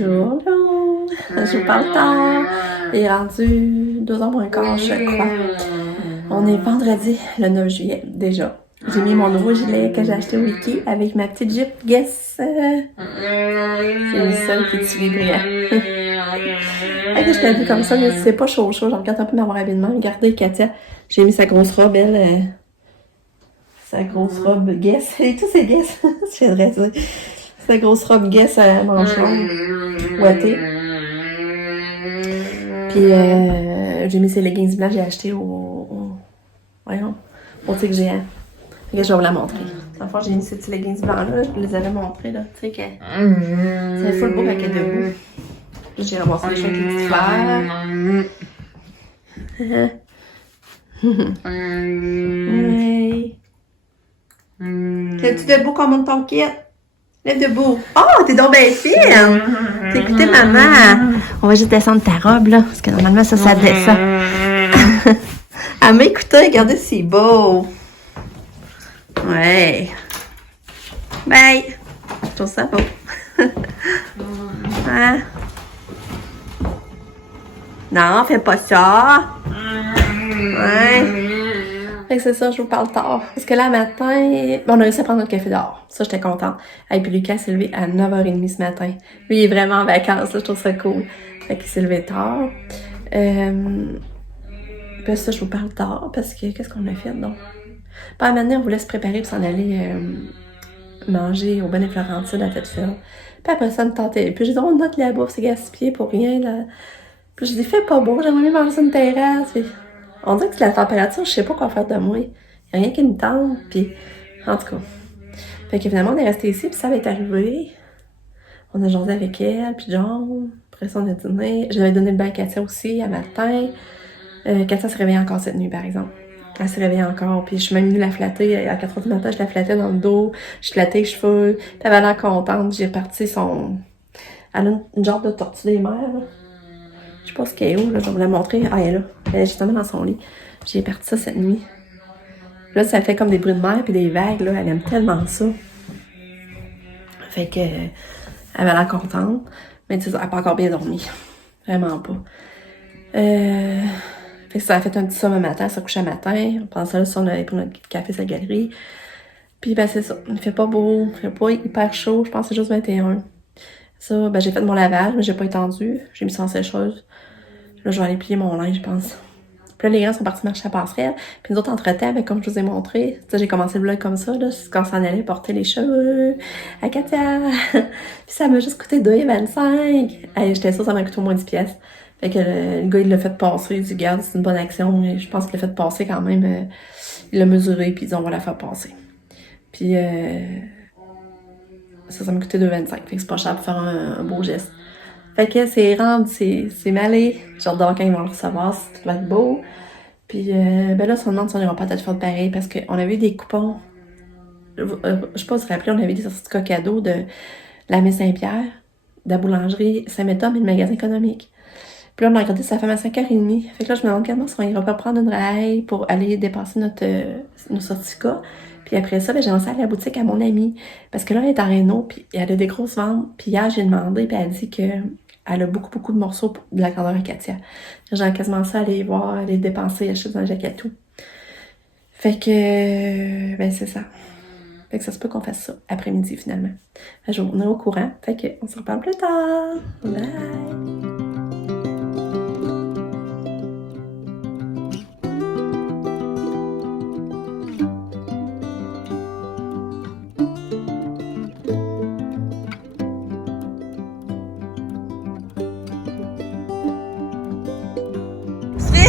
Bonjour! Je vous parle tard. Il est rendu 2h moins quart, je crois. On est vendredi, le 9 juillet, déjà. J'ai mis mon nouveau gilet que j'ai acheté au Wiki avec ma petite jupe Guess. J'ai mis ça, le petit brillant. Fait que je t'habille comme ça, mais c'est pas chaud. Je regarde un peu mon habillement. Regardez, Katia, j'ai mis sa grosse robe, elle. Sa grosse robe Guess. Et tout, c'est Guess. Je viendrais dire. Sa grosse robe Guess à manches longues, ouatée. Puis j'ai mis ses leggings blancs que j'ai acheté voyons, au Tic Géant. Fait que je vais vous la montrer. Enfin, j'ai mis ces petits leggings blancs-là, je vous les avais montrés, là. Tu sais que c'est full beau quand elle est debout. Puis j'ai ramassé les cheveux avec les petites fleurs. Hey. T'es-tu debout comme on ton kit? Lève debout. Oh, t'es donc bien fine! T'as écouté maman. On va juste descendre ta robe, là. Parce que normalement, ça descend. Elle m'a écouté. Regardez, c'est beau. Ouais. Bye. Je trouve ça beau. Hein? Non, fais pas ça. Ouais. Fait que c'est ça, je vous parle tard. Parce que là, matin, on a réussi à prendre notre café dehors. Ça, j'étais contente. Et puis Lucas s'est levé à 9h30 ce matin. Lui, il est vraiment en vacances, là, je trouve ça cool. Fait qu'il s'est levé tard. Puis ça, je vous parle tard parce que qu'est-ce qu'on a fait, donc? Puis à un moment donné, on voulait se préparer pour s'en aller manger au Bonnet Florentine à Tête-Fille. Puis après ça, me tentait. Puis j'ai dit, on note la bouffe, c'est gaspillé pour rien, là. Puis j'ai dit, fais pas beau, j'aimerais mieux manger sur une terrasse. Puis on dirait que c'est la température, je sais pas quoi faire de moi. Il y a rien qui me tente, puis en tout cas. Fait que finalement, on est resté ici, puis ça va être arrivé. On a jasé avec elle, puis John. Après ça, on a dîné. Je lui avais donné le bain à Katia aussi, à matin. Katia se réveillait encore cette nuit, par exemple. Elle se réveillait encore, puis je suis même venue la flatter. À 4h du matin, je la flattais dans le dos. Je flattais les cheveux. Puis elle avait l'air contente. J'ai reparti son... Elle a une genre de tortue des mers, là. Je sais pas ce qu'elle est où, là. Je vais vous la montrer. Ah, elle est là. Elle est justement dans son lit. J'ai parti ça cette nuit. Là, ça fait comme des bruits de mer puis des vagues, là. Elle aime tellement ça. Fait que... Elle avait l'air contente. Mais tu sais, elle n'a pas encore bien dormi. Vraiment pas. Fait que ça a fait un petit somme un matin, ça couchait un matin. On pensait là, on allait pour notre café sur la galerie. Puis ben c'est ça. Il fait pas beau, il fait pas hyper chaud. Je pense que c'est juste 21. Ça, ben j'ai fait mon lavage, mais j'ai pas étendu. J'ai mis ça en sécheuse. Là, je vais aller plier mon linge, je pense. Puis là, les grands sont partis marcher à passerelle. Puis nous autres, entre-temps, ben, comme je vous ai montré, tu sais, j'ai commencé le vlog comme ça, là, quand on s'en allait porter les cheveux à Katia. Puis ça m'a juste coûté 2,25. Hey, j'étais sûre que ça m'a coûté au moins 10 pièces. Fait que le gars, il l'a fait passer. Il dit, regarde, c'est une bonne action, mais je pense qu'il l'a fait passer quand même. Il l'a mesuré, puis il dit, on va la faire passer. Puis ça m'a coûté 2,25. Fait que c'est pas cher pour faire un beau geste. Fait que c'est rendu, c'est malé. J'ai hâte de voir quand ils vont le recevoir, si tout va être beau. Puis ben là, si on demande si on n'ira pas peut-être faire pareil, parce qu'on avait eu des coupons. Je sais pas si vous vous rappelez, on avait des certificats cadeaux de la Messe Saint-Pierre, de la boulangerie Saint-Méthode et le magasin économique. Puis là, on a regardé sa femme à 5h30. Fait que là, je me demande comment si on ira pas prendre une raille pour aller dépasser nos certificats. Puis après ça, ben, j'ai lancé à la boutique à mon amie. Parce que là, elle est en réno, puis elle a des grosses ventes. Puis hier, j'ai demandé, puis elle a dit que elle a beaucoup de morceaux de la grandeur à Katia. J'ai quasiment ça aller voir, aller dépenser, acheter dans un jacket tout. Fait que, ben c'est ça. Fait que ça se peut qu'on fasse ça après-midi finalement. On est au courant. Fait que on se reparle plus tard. Bye!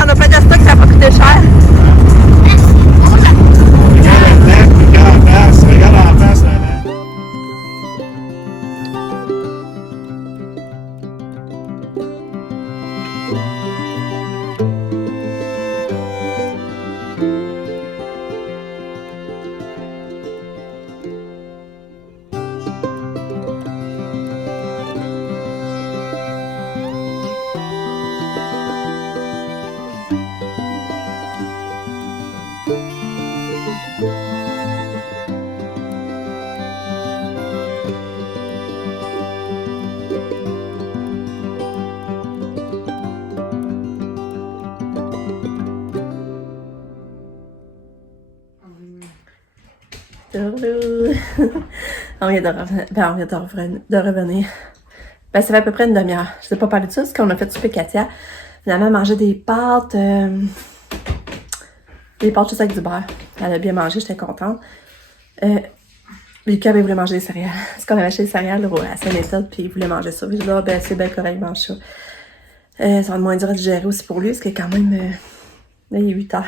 On a plein de stock, ça va pas coûter cher. Regarde en face, là. Tourlou. On vient de revenir. Ben, ça fait à peu près une demi-heure. Je sais pas parler de ça, parce qu'on a fait souper Katia. Finalement, manger des pâtes juste avec du beurre. Elle a bien mangé, j'étais contente. Lucas, il voulait manger des céréales. Parce qu'on avait acheté des céréales à sa méthode, puis il voulait manger ça. Puis je dis, ah, ben, c'est bien correct, mange ça. Ça va être moins dur à digérer aussi pour lui, parce que quand même, là, il est 8 heures.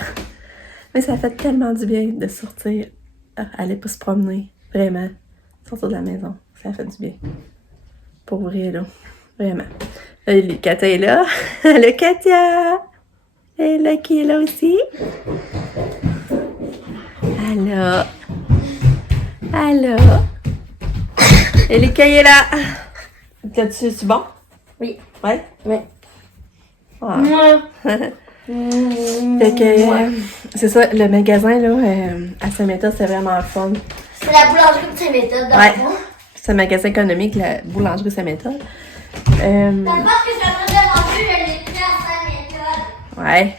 Mais ça fait tellement du bien de sortir, aller pas se promener, vraiment. Sortir de la maison, ça fait du bien. Pour vrai, là. Vraiment. Katia est là. Le Katia! Elle est là, qui est là aussi. Allô? Allô? Et les cahiers là! C'est bon? Oui. Ouais? Oui. Ah. Fait que, c'est ça, le magasin, là, à Saint-Méthode, c'est vraiment le fun. C'est la boulangerie de Saint-Méthode, dans ouais. le fond. C'est un magasin économique, la boulangerie Saint-Méthode. D'abord que je vais manger, je l'ai pris à Saint-Méthode. Ouais.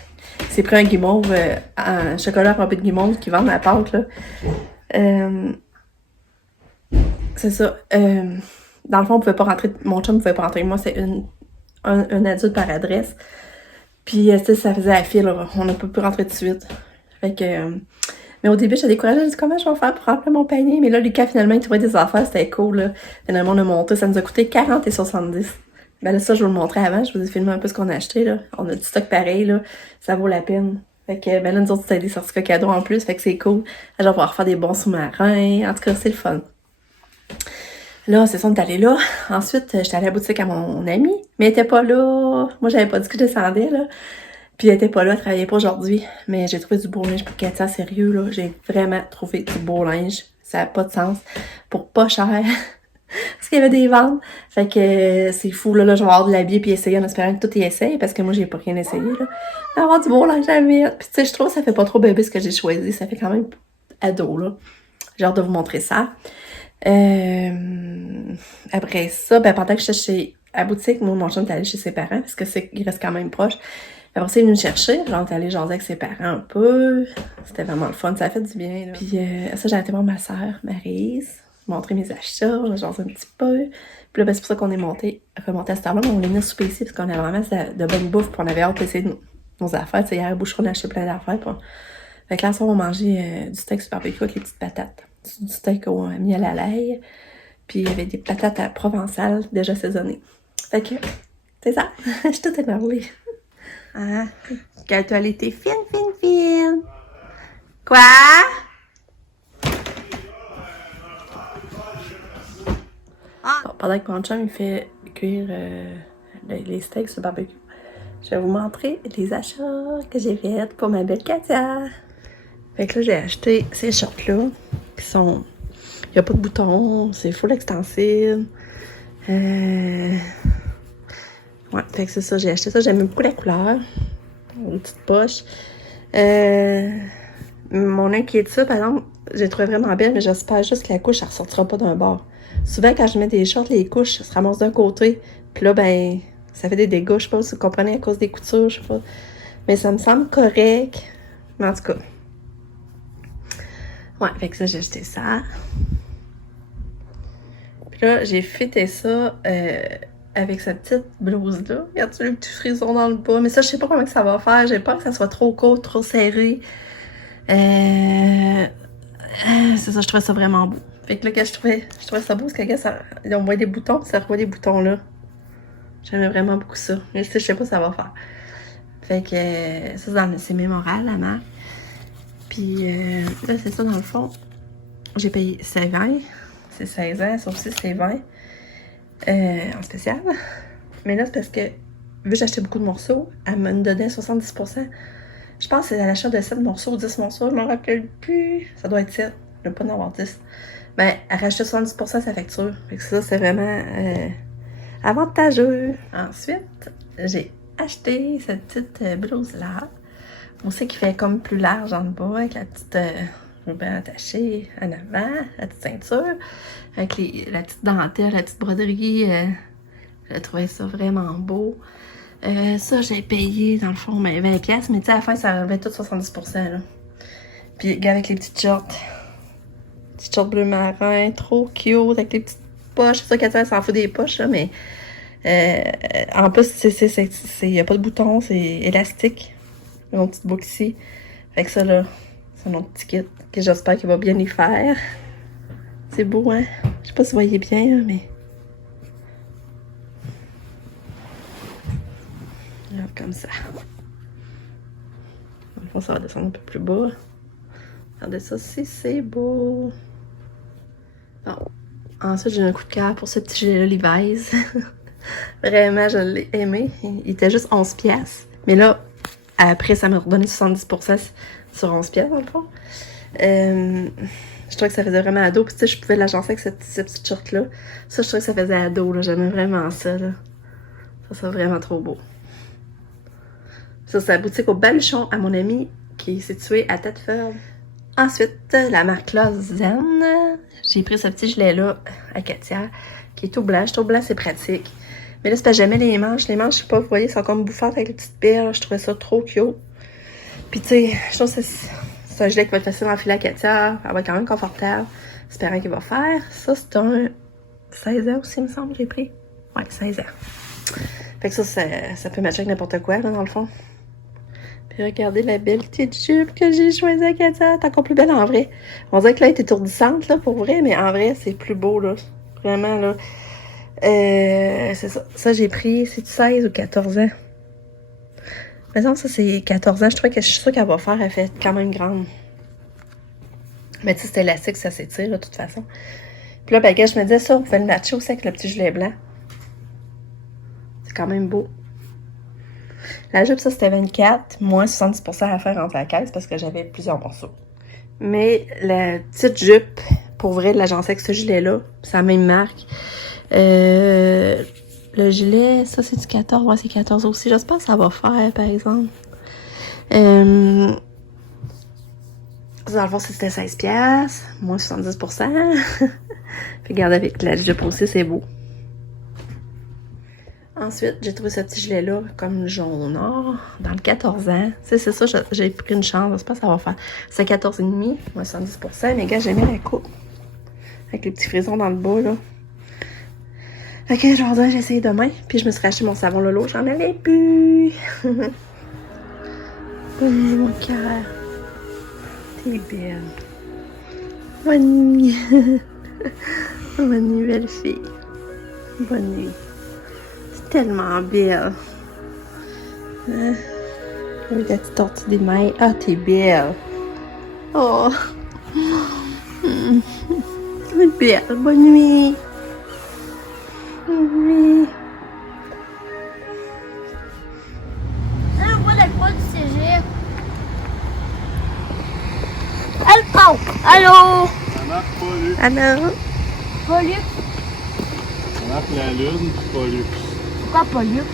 C'est pris un guimauve, un chocolat rempli de guimauve qui vendent à Pâques, là. C'est ça. Dans le fond, on pouvait pas rentrer, mon chum pouvait pas rentrer. Moi, c'est un adulte par adresse. Puis, tu sais, ça faisait la file, là. On n'a pas pu rentrer tout de suite. Fait que... mais au début, j'étais découragée. J'ai dit, comment je vais faire pour remplir mon panier? Mais là, Lucas, finalement, il trouvait des affaires. C'était cool, là. Finalement, on a monté. Ça nous a coûté 40,70. Ben là, ça, je vais vous le montrer avant. Je vous ai filmé un peu ce qu'on a acheté, là. On a du stock pareil, là. Ça vaut la peine. Fait que, ben là, nous autres, c'était des certificats cadeaux en plus. Fait que c'est cool. Je vais pouvoir faire des bons sous-marins. En tout cas, c'est le fun. Là, c'est ça, on est allé là. Ensuite, j'étais allée à la boutique à mon amie, mais elle était pas là. Moi, j'avais pas dit que je descendais, là. Puis elle était pas là, elle travaillait pas aujourd'hui. Mais j'ai trouvé du beau linge pour Katia, sérieux, là. J'ai vraiment trouvé du beau linge. Ça a pas de sens. Pour pas cher. Parce qu'il y avait des ventes. Fait que c'est fou, là. Je vais avoir de l'habiller puis essayer en espérant que tout y essaye. Parce que moi, j'ai pas rien essayé, là. D'avoir du beau linge à mettre. Puis tu sais, je trouve que ça fait pas trop bébé ce que j'ai choisi. Ça fait quand même ado, là. J'ai hâte de vous montrer ça. Après ça, ben pendant que j'étais à la boutique, moi, mon chum est allé chez ses parents parce que il reste quand même proche. Après ça, il est venu me chercher. Genre, on est allé jaser avec ses parents un peu. C'était vraiment le fun. Ça a fait du bien, là. Puis ça, j'ai été voir ma soeur, Maryse, montrer mes achats. J'ai jasé un petit peu. Puis là, ben, c'est pour ça qu'on est remonté à cette heure-là. Mais on est venu souper ici parce qu'on avait vraiment de bonne bouffe. Puis on avait hâte d'essayer nos affaires. Tu sais, hier, à Boucheron, on a acheté plein d'affaires. Puis fait que là, on va manger du steak sur barbecue avec les petites patates. Du steak au miel à l'ail. Puis il y avait des patates à provençales déjà saisonnées. Fait que, c'est ça. Je suis toute énervée. Ah, quelle toilette est fine, fine, fine. Quoi? Ah. Bon, pendant que mon chum il fait cuire les steaks sur barbecue, je vais vous montrer les achats que j'ai faits pour ma belle Katia. Fait que là, j'ai acheté ces shorts-là qui sont... Il n'y a pas de boutons, c'est full extensible. Ouais, fait que c'est ça, j'ai acheté ça. J'aime beaucoup la couleur. Une petite poche. Mon inquiétude, par exemple, j'ai trouvé vraiment belle, mais j'espère juste que la couche, elle ressortira pas d'un bord. Souvent, quand je mets des shorts, les couches se ramassent d'un côté. Puis là, ben, ça fait des dégâts. Je sais pas si vous comprenez à cause des coutures, je sais pas. Mais ça me semble correct. Mais en tout cas. Ouais, fait que ça, j'ai acheté ça. Là, j'ai fêté ça avec cette petite blouse-là. Regarde-tu le petit frison dans le bas? Mais ça, je sais pas comment que ça va faire. J'ai peur que ça soit trop court, trop serré. C'est ça, je trouvais ça vraiment beau. Fait que là, je trouvais ça beau parce que, regarde, on voit des boutons, puis ça revoit des boutons là. J'aimais vraiment beaucoup ça. Mais je sais pas ça va faire. Fait que ça, c'est mémorable, la marque. Puis là, c'est ça, dans le fond. J'ai payé 20. C'est 16 ans, ça aussi c'est 20 en spécial. Mais là, c'est parce que, vu que j'achetais beaucoup de morceaux, elle me donnait 70%. Je pense que c'est à l'achat de 7 morceaux ou 10 morceaux, je m'en rappelle plus. Ça doit être 7, je ne veux pas en avoir 10. Ben, elle rachetait 70% sa facture. Fait que ça, c'est vraiment avantageux. Ensuite, j'ai acheté cette petite blouse-là. Aussi qui fait comme plus large en bas, avec la petite... ruban attaché en avant, la petite ceinture, avec la petite dentelle, la petite broderie. J'ai trouvé ça vraiment beau. Ça, j'ai payé, dans le fond, 20$, mais tu sais, à la fin, ça relevait tout 70%, là. Puis, avec les petites shorts. Petit short bleu marin, trop cute, avec les petites poches. C'est sûr qu'elle s'en fout des poches, là, mais en plus, il n'y a pas de bouton, c'est élastique. Mon petit book ici. Fait que ça, là, c'est un autre petit kit que j'espère qu'il va bien y faire. C'est beau, hein? Je sais pas si vous voyez bien, là, mais... Regarde comme ça. Dans le fond, ça va descendre un peu plus bas. Regardez ça, c'est beau. Bon. Ensuite, j'ai un coup de cœur pour ce petit gilet-là, Levi's. Vraiment, je l'ai aimé. Il était juste 11$. Mais là, après, ça m'a redonné 70% sur 11$ dans le fond. Je trouvais que ça faisait vraiment ado. Puis tu sais, je pouvais l'agencer avec cette petite short-là. Ça, je trouvais que ça faisait ado, là. J'aimais vraiment ça, là. Ça, c'est vraiment trop beau. Ça, c'est la boutique au Baluchon à mon ami qui est située à Thetford. Ensuite, la marque Lausanne. J'ai pris ce petit gilet-là à Katia, qui est tout blanc. Tout blanc, c'est pratique. Mais là, c'est parce que j'aimais les manches. Les manches, je sais pas, vous voyez, sont comme bouffantes avec les petites perles. Je trouvais ça trop cute. Puis, tu sais, je trouve que c'est un gilet qui va être facile à enfiler à Katia. Elle va être quand même confortable. Espérant qu'il va faire. Ça, c'est un 16 ans aussi, il me semble, que j'ai pris. Ouais, 16 ans. Fait que ça peut matcher avec n'importe quoi, là, dans le fond. Puis regardez la belle petite jupe que j'ai choisie à Katia. C'est encore plus belle en vrai. On dirait que là, elle est étourdissante, là, pour vrai, mais en vrai, c'est plus beau, là. Vraiment, là. C'est ça. Ça, j'ai pris, c'est 16 ou 14 ans. Mais non, ça, c'est 14 ans. Je suis sûre qu'elle va faire. Elle fait quand même grande. Mais tu sais, c'est élastique, ça s'étire, là, de toute façon. Puis là, ben, je me disais ça, on pouvait le matcher aussi avec le petit gilet blanc. C'est quand même beau. La jupe, ça, c'était 24, moins 70% à faire entre la caisse parce que j'avais plusieurs morceaux. Mais la petite jupe, pour vrai, de l'agencée avec ce gilet-là, c'est la même marque. Le gilet, ça, c'est du 14. Ouais, c'est 14 aussi. J'espère que ça va faire, par exemple. Dans le fond, c'était 16$, moins 70%. Puis, regarde, avec la jupe aussi, c'est beau. Ensuite, j'ai trouvé ce petit gilet-là comme jaune or dans le 14 ans. C'est ça, j'ai pris une chance. J'espère que ça va faire. C'est 14,5, moins 70%. Mais gars, j'aimais la coupe. Avec les petits frisons dans le bas, là. Fait que aujourd'hui, j'ai essayé demain. Puis je me suis racheté mon savon Lolo. J'en avais plus. Bonne nuit, mon cœur. T'es belle. Bonne nuit. Bonne nuit, belle fille. Bonne nuit. Tellement belle. Hein? Avec la petite tortue des mains. Ah, t'es belle. Oh. T'es belle. Bonne nuit. Bonne nuit. Là, on voit l'école du cégep. Elle prend. Allô? Ça marque pas Luxe. Alors? Pas Luxe. Ça marque la lune, puis pas Luxe. Pourquoi pas Luxe?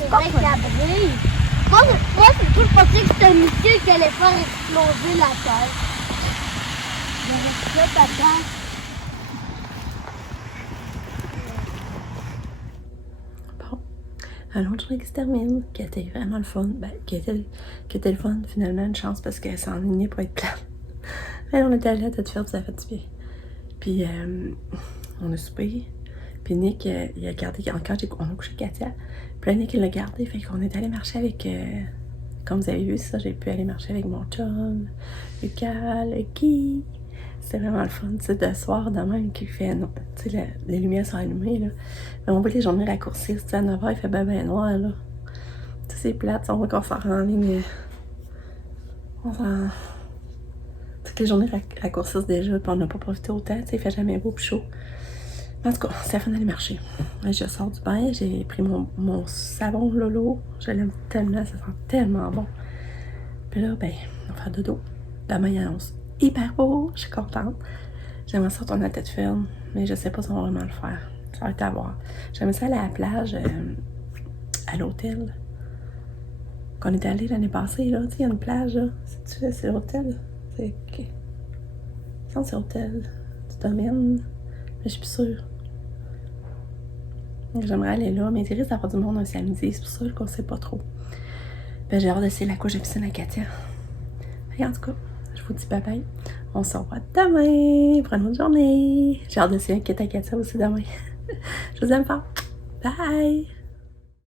C'est vrai qu'il a brillé. Moi, c'est tout, je pensais que c'était un missile qui allait faire exploser la Terre. J'avais fait ta Terre. Bon. Alors, je journée qui se termine, qui était vraiment le fun. Ben, qui était le fun, finalement, une chance parce qu'elle s'enlignait pour être plate. Mais on était allés à Thetford, ça a fait du bien. Puis, on a soupé. Puis Nick, il a gardé, encore, on a couché Katia. Puis là, Nick, il l'a gardé, fait qu'on est allé marcher avec, comme vous avez vu, ça, j'ai pu aller marcher avec mon chum, Lucas, le Guy. C'était vraiment le fun, tu sais, de soir, de même, qu'il fait, tu sais, les lumières sont allumées, là. Mais on voit les journées raccourcies, tu sais, à 9h, il fait ben noir, là. Tu sais, c'est plate, on voit qu'on s'en rend en ligne, on s'en... Toutes les journées raccourcissent déjà, puis on n'a pas profité autant, tu sais, il fait jamais beau pis chaud. En tout cas, c'est la fin d'aller marcher. Là, je sors du bain, j'ai pris mon savon Lolo. Je l'aime tellement, ça sent tellement bon. Puis là, ben, on va faire dodo. Demain, il annonce hyper beau, je suis contente. J'aimerais ça retourner à la tête ferme, mais je sais pas si on va vraiment le faire. Ça va être à voir. J'aimerais ça aller à la plage, à l'hôtel. Qu'on était allé l'année passée, là. Tu sais, il y a une plage, là. C'est l'hôtel? C'est... OK. C'est l'hôtel du domaine. Mais je suis plus sûre. J'aimerais aller là, mais il risque d'avoir du monde un samedi, c'est pour ça qu'on sait pas trop. Ben, j'ai hâte d'essayer la couche de piscine à Katia. Et en tout cas, Je vous dis bye bye. On se revoit demain pour une autre journée. J'ai hâte de suivre Kit Akatia aussi demain. Je vous aime fort. Bye!